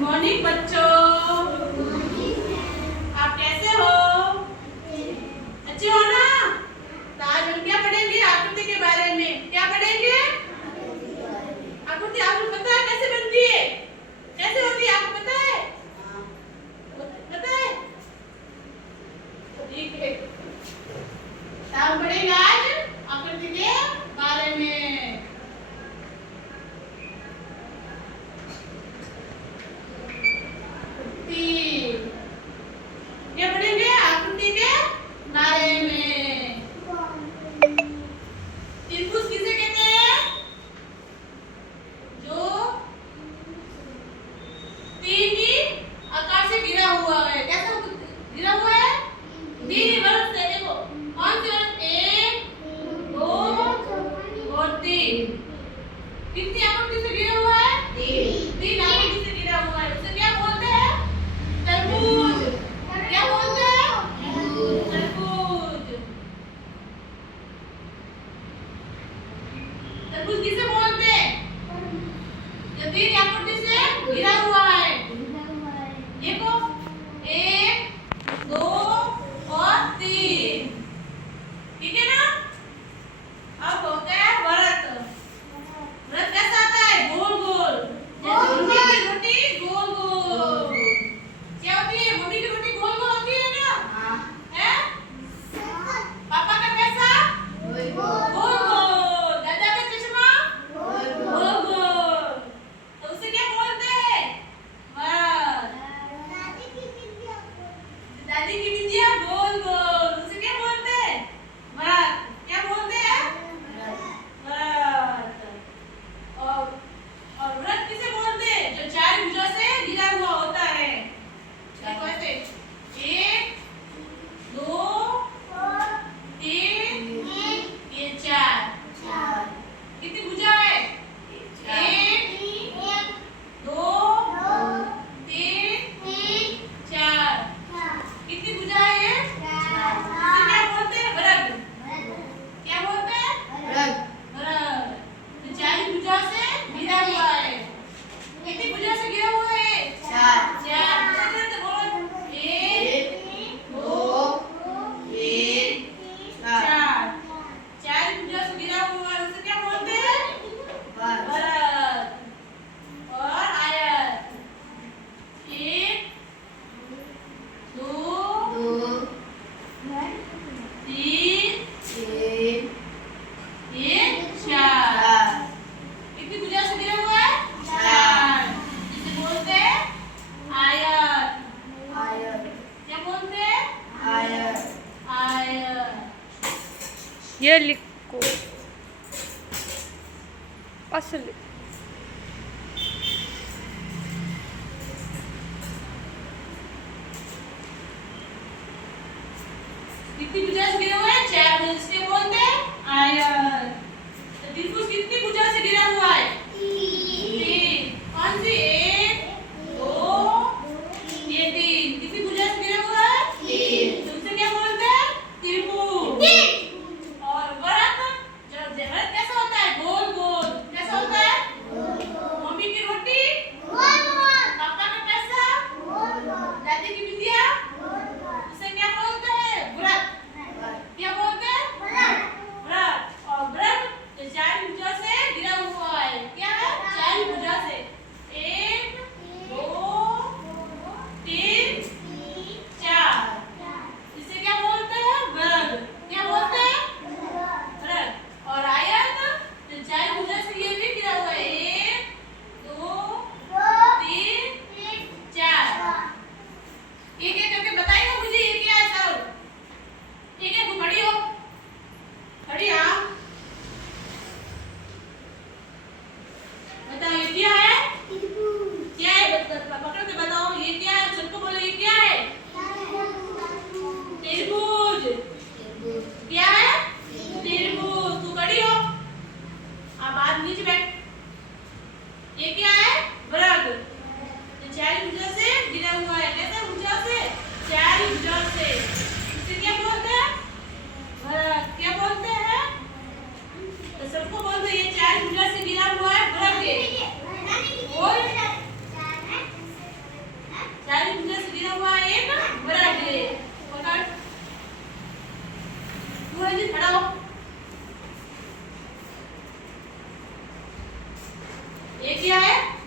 Morning बच्चों, आप कैसे हो? अच्छे हो ना? तो आज हम क्या पढ़ेंगे? आकृति के बारे में। क्या पढ़ेंगे? आकृति आपको पता है कैसे बनती है? कैसे होती है आपको पता है? पता है? ठीक है, तो हम पढ़ेंगे आज आकृति के बारे में। क्या पढ़ेंगे? आकृति के बारे में। त्रिभुज किसे कहते हैं? जो तीन ही आकार से घिरा हुआ है। कैसे घिरा हुआ है? तीन वर्ग से। देखो कौन से वर्ग? एक, दो और तीन। कितनी आकृति से घिरा हुआ है? तीन आकृति से घिरा हुआ है। उसे क्या बोलते हैं? त्रिभुज। क्या बोलते हैं? त्रिभुज। त्रिभुज किसे बोलते हैं? जो तीन आकृति से घिरा हुआ है। देखो एक, दो और तीन। ठीक है ना? अब होता है व्रत। व्रत कैसा आता है? गोल गोल, जैसे मम्मी की रोटी गोल गोल। क्या होती है? मम्मी की रोटी गोल गोल होती है ना? है? पापा का कैसा? गोल गोल। दादा का चश्मा गोल गोल। तो उसे क्या बोलते हैं? व्रत। दादी की बिंदिया गोल गोल, उसे क्या बोलते हैं? व्रत। क्या बोलते हैं? व्रत। और व्रत किसे बोलते हैं? जो चार भुजा से घिरा हुआ होता है। देखो ऐसे, एक, दो, तीन, ये चार। कितनी भुजा है? एक, दो, तीन, चार। कितनी भुजा है ये? इसे क्या बोलते हैं? व्रत। क्या बोलते हैं? व्रत। तो चार भुजा से घिरा हुआ है। कितनी भुजा से घिरा हुआ है? चार। तो बोलो, एक, दो, तीन, चार। चार भुजा से घिरा हुआ है, उसे क्या बोलते हैं? व्रत। और आयत, एक, दो, तीन, ये चार। कितनी भुजा से घिरा हुआ है? चार। इसे बोलते हैं आयत। क्या बोलते हैं? आयत। ये लिखो असली कितनी भुजा से घिरा हुआ है? चार। इसके बोलते हैं आयत। तो त्रिभुज कितनी भुजा से घिरा हुआ है? तीन। कौन सी? एक, दो, ये तीन। कितनी भुजा से घिरा हुआ है? तो उसे क्या बोलते हैं? त्रिभुज। और व्रत, जो व्रत कैसा होता है? गोल गोल। कैसा होता है? मम्मी की रोटी पापा का कैसा? दादी की बिंदिया। उसे क्या बोलते हैं? व्रत। क्या बोलते हैं? व्रत। और ये क्या है